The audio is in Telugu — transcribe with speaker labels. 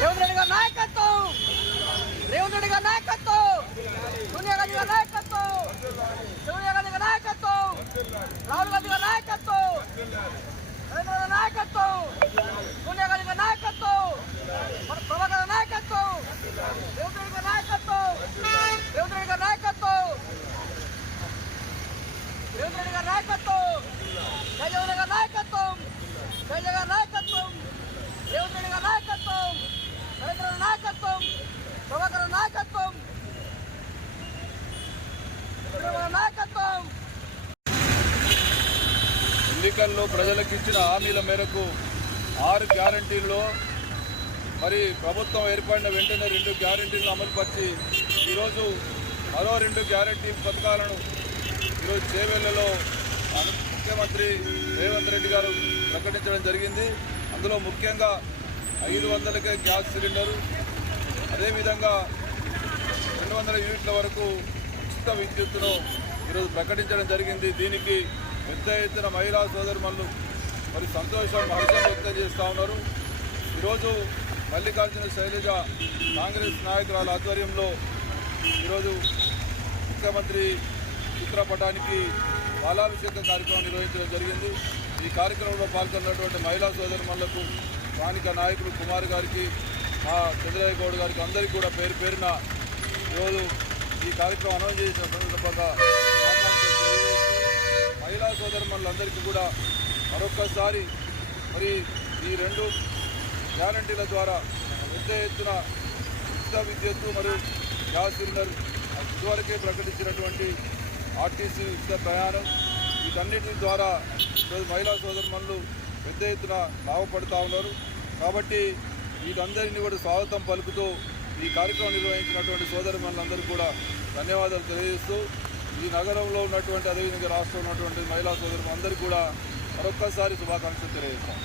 Speaker 1: రేవంత్ రెడ్డి గారి నాయకత్వం! రేవంత్ రెడ్డి గారి నాయకత్వం! సోనియా గాంధీ గారి నాయకత్వం సోనియా గాంధీ గారి నాయకత్వం రాహుల్ గాంధీ గారి నాయకత్వం నరేంద్ర మోదీ నాయకత్వం సోనియా గాంధీ గారి నాయకత్వం మన ప్రభాకర్ గారి నాయకత్వం రేవంత్ రెడ్డి గారి నాయకత్వం రేవంత్ రెడ్డి గారి నాయకత్వం రేవంత్ రెడ్డి గారి నాయకత్వం జయ జగన్ గారి నాయకత్వం జయ జగన్ నాయకత్వం రేవంత్ రెడ్డి గారి నాయకత్వం నరేంద్ర మోదీ నాయకత్వం ప్రభాకర్ నాయకత్వం చంద్రబాబు గారి నాయకత్వం!
Speaker 2: ఎన్నికల్లో ప్రజలకు ఇచ్చిన హామీల మేరకు ఆరు గ్యారంటీల్లో మరి ప్రభుత్వం ఏర్పడిన వెంటనే రెండు గ్యారంటీలను అమలుపరిచి ఈరోజు మరో రెండు గ్యారంటీ పథకాలను ఈరోజు చేవెళ్ళలో ముఖ్యమంత్రి రేవంత్ రెడ్డి గారు ప్రకటించడం జరిగింది. అందులో ముఖ్యంగా ఐదు వందలకే గ్యాస్ సిలిండరు అదేవిధంగా రెండు వందల యూనిట్ల వరకు ఉచిత విద్యుత్తును ఈరోజు ప్రకటించడం జరిగింది. దీనికి పెద్ద ఎత్తున మహిళా సోదరుమల్లు మరి సంతోషం హర్షం వ్యక్తం చేస్తూ ఉన్నారు. ఈరోజు మల్లికార్జున శైలజ కాంగ్రెస్ నాయకురాల ఆధ్వర్యంలో ఈరోజు ముఖ్యమంత్రి చిత్రపటానికి బాలాభిషేక కార్యక్రమం నిర్వహించడం జరిగింది. ఈ కార్యక్రమంలో పాల్గొన్నటువంటి మహిళా సోదరుమల్లకు స్థానిక నాయకులు కుమార్ గారికి మా చంద్రయ్య గౌడ్ గారికి అందరికీ కూడా పేరు పేరున ఈరోజు ఈ కార్యక్రమం అనౌన్స్ చేసిన సందర్భంగా మహిళా కూడా మరొకసారి మరి ఈ రెండు గ్యారంటీల ద్వారా పెద్ద ఎత్తున ఉచిత విద్యుత్తు మరియు గ్యాస్ సిలిండర్ ఇదివరకే ప్రకటించినటువంటి ఆర్టీసీ ఉచిత ప్రయాణం. వీటన్నిటి ద్వారా మహిళా సోదరుమణులు పెద్ద ఎత్తున లాభపడుతూ ఉన్నారు. కాబట్టి వీటందరినీ కూడా స్వాగతం పలుకుతూ ఈ కార్యక్రమం నిర్వహించినటువంటి సోదరుమణులందరూ కూడా ధన్యవాదాలు తెలియజేస్తూ ఈ నగరంలో ఉన్నటువంటి అదేవిధంగా రాష్ట్రంలో ఉన్నటువంటి మహిళా సోదరులు అందరికీ కూడా మరొక్కసారి శుభాకాంక్షలు తెలియజేస్తాం.